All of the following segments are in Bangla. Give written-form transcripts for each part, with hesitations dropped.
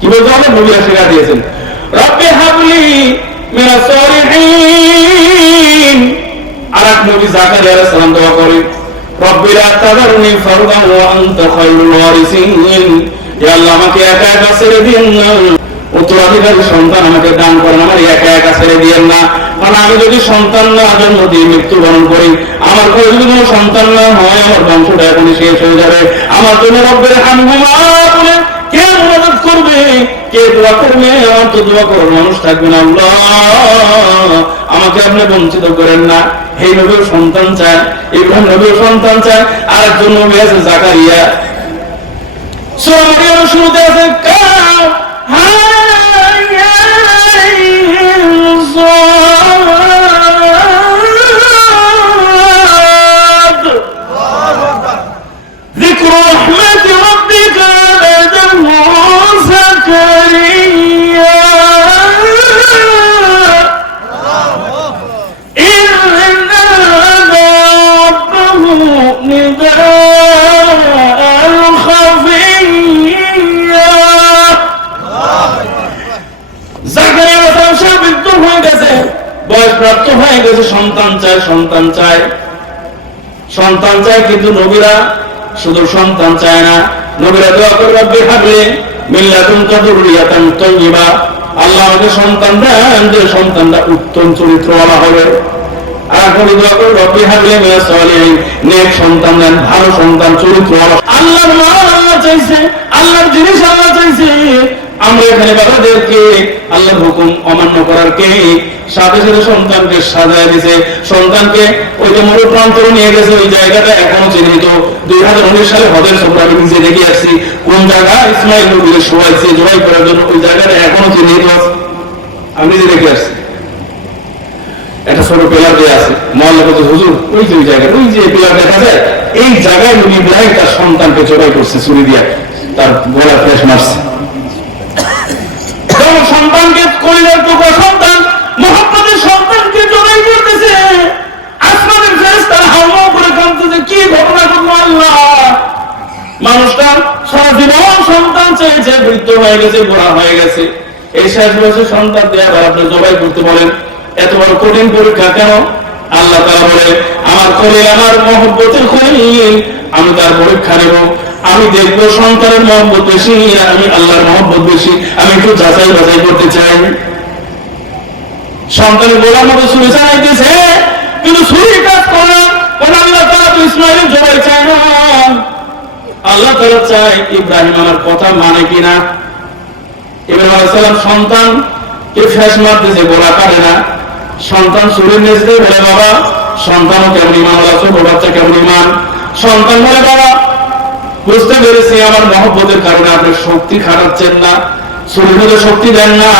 কি বলতে হবে? নবীরা শিক্ষা দিয়েছেন, রব্বি হাবলি মিনাস সালিহিন। আরেক নবী জাকারিয়া আলাইহিস সালাম দোয়া করেন, রব্বি লা তাযারনি ফারদান ওয়া আনতা খায়রুল ওয়ারিসিন। ইয়া আল্লাহ, আমাকে একা একা ছেড়ে দিয়েন না, উত্তরাধিকারী সন্তান আমাকে দান করেন, আমার একা একা ছেড়ে দিয়েন না। কারণ আমি যদি সন্তান না জন্ম দিয়ে মৃত্যুবরণ করি, আমার ঘরে যদি কোনো সন্তান না হয়, আমার বংশটা এখনই শেষ হয়ে যাবে। আমার জন্য রব্বের হামহুমা বলে কে মুনাজাত করবে, কে দোয়া করবে? আমার তো দোয়া করার মানুষ থাকবে না। আল্লাহ, আমাকে আপনি বঞ্চিত করেন না। এই নবীর সন্তান চায়, ইব্রাহিম নবীর সন্তান চায়। আর একজন নবী আছে জাকারিয়া, সূরা মারইয়ামের শুরুতে আছে কাফ হা ইয়া আইন সাদ। যিকরু রাহমাতি রাব্বিকা আবদাহু যাকারিয়া ইয নাদা রাব্বাহু নিদাআন খাফিয়্যা। জাকারিয়া বৃদ্ধ হয়ে গেছে, বয়সপ্রাপ্ত হয়ে গেছে, সন্তান চায়, সন্তান চায়, সন্তান চায়। কিন্তু নবীরা শুধু সন্তান চায় না, নবীরা দোয়া করে রব্বি হাবলি মিন লাদুনকা যুররিয়াতান তাইয়্যিবা। আল্লাহ আমাকে সন্তান দেন, যে সন্তানটা উত্তম চরিত্রওয়ালা হবে। আর নবী দোয়া করে রব্বি হাবলি মিনাস সালিহিন, নেক সন্তান দেন, ভালো সন্তান, চরিত্রওয়ালা। আল্লাহর মাল আল্লাহ চাইছে, আল্লাহর জিনিস আল্লাহ চাইছে। আমরা এখানে বাবাদেরকে আল্লাহর হুকুম অমান্য করার কে? সাথে সাথে সন্তানকে সাজায় দিছে, সন্তানকে ওই যে মরু প্রান্তরে নিয়ে গেছে, ওই জায়গাটা এখনো চিহ্নিত। 2019 সালে হজের সফর আমি নিজে দেখে আসছি, কোন জায়গা ইসমাইল নবীকে শোয়াইছে জবাই করার জন্য, ওই জায়গাটা এখনো চিহ্নিত আছে, আমি নিজে দেখে আসছি। একটা ছোট পিলার দিয়ে আছে, মহল্লা কত হুজুর, ওই যে ওই জায়গায়, ওই যে পিলার দেখা যায়, এই জায়গায় নবী ইব্রাহিম তার সন্তানকে জবাই করছে, ছুরি দিয়ে তার গলা ফ্রেশ মারছে। সন্তানকে কলিজার টুকরা সন্তান, মুহাম্মদের সন্তানকে জবাই করতেছে। আসমানের ফেরেশতারা হাওয়া করে কাঁদতেছে, কি ঘটনা ঘটলো আল্লাহ? মানুষটা সারা জীবন সন্তান চেয়েছে, বৃদ্ধ হয়ে গেছে, বুড়া হয়ে গেছে, এই শেষ বয়সে সন্তান দিয়ে আবার আপনি জবাই করতে বলেন, এত বড় কঠিন পরীক্ষা কেন? আল্লাহ তাআলা বলে, আমার খলিল, আমার মহব্বতের খলিল, আমি তার পরীক্ষা নেব। আমি দেখবো সন্তানের মহব্বত বেশি, আমি আল্লাহর মহব্বত বেশি, আমি একটু যাচাই বাছাই করতে চাই। সন্তানের গোলার মতো ছুরি চালাইতেছে, কিন্তু ছুরি কাজ করে আল্লাহ তাআলা তো ইসমাইল জবাই চায় না। আল্লাহ তাআলা চায় ইব্রাহিম আমার কথা মানে কিনা। ইব্রাহিম আলাইহিস সালাম সন্তানকে ফ্যাস মারতেছে, গোলা কাটে না। সন্তান ছুরির নিচ দিয়ে বলে, বাবা সন্তানও কেমন ইমান, ছোট বাচ্চা কেমন ইমান। সন্তান বলে, বাবা বুঝতে পেরেছি আমার মহব্বতের কারণে আপনি শক্তি খাটাচ্ছেন না, ছুরি মধ্যে শক্তি দেন না,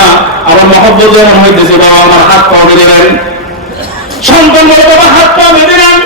আমার মহব্বত যেমন হইতেছে, বাবা আমার হাত পা বেঁধে দেন। সন্তান বলে, বাবা হাত পা বেঁধে দেন।